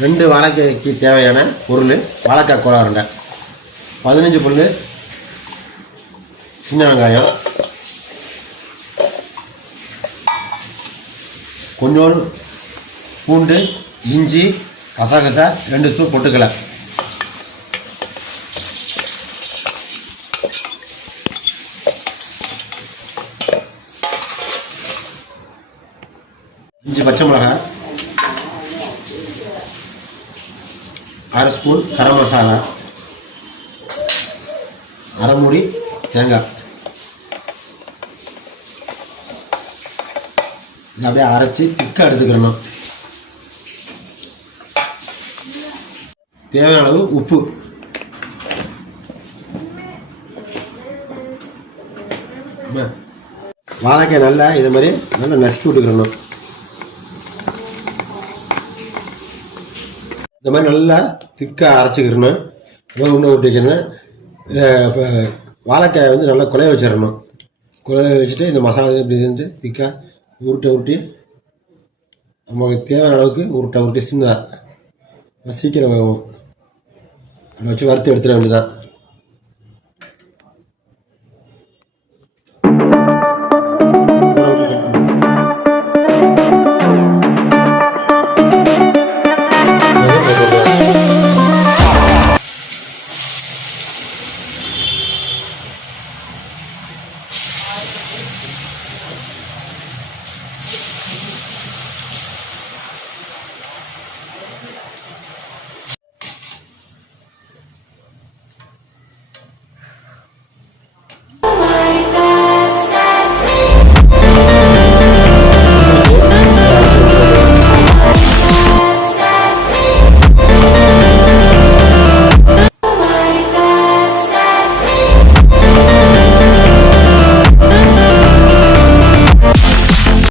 2 வாழைக்காய்க்கு தேவையான பொருள்: வாழைக்காய் கோலா உருண்டை, 15 புல் சின்ன வெங்காயம், கொஞ்சோண்டு பூண்டு, இஞ்சி, கசகசா 2 ஸ்பூன் பொட்டுக்கலை, பச்சை மிளகாய், 1/2 ஸ்பூன் கரம் மசாலா, அரை மூடி தேங்காய். இதை அப்படியே அரைச்சி திக்காக எடுத்துக்கிறணும். தேவையான அளவு உப்பு. வாழைக்காய் நல்லா இது மாதிரி நல்லா நசுக்கி விட்டுக்கிறணும். இந்த மாதிரி நல்லா திக்காக அரைச்சிக்கிறணும். ஒன்று ஊற்றிக்கணும். இப்போ வாழைக்காயை வந்து நல்லா குழைய வச்சிடணும். குழைய வச்சுட்டு இந்த மசாலா இப்படி இருந்து திக்காக உருட்டி நமக்கு தேவையான அளவுக்கு உருட்டி சின்னதாக சீக்கிரம் வேகும். அதை வச்சு வறுத்து எடுத்துட வேண்டியதான்.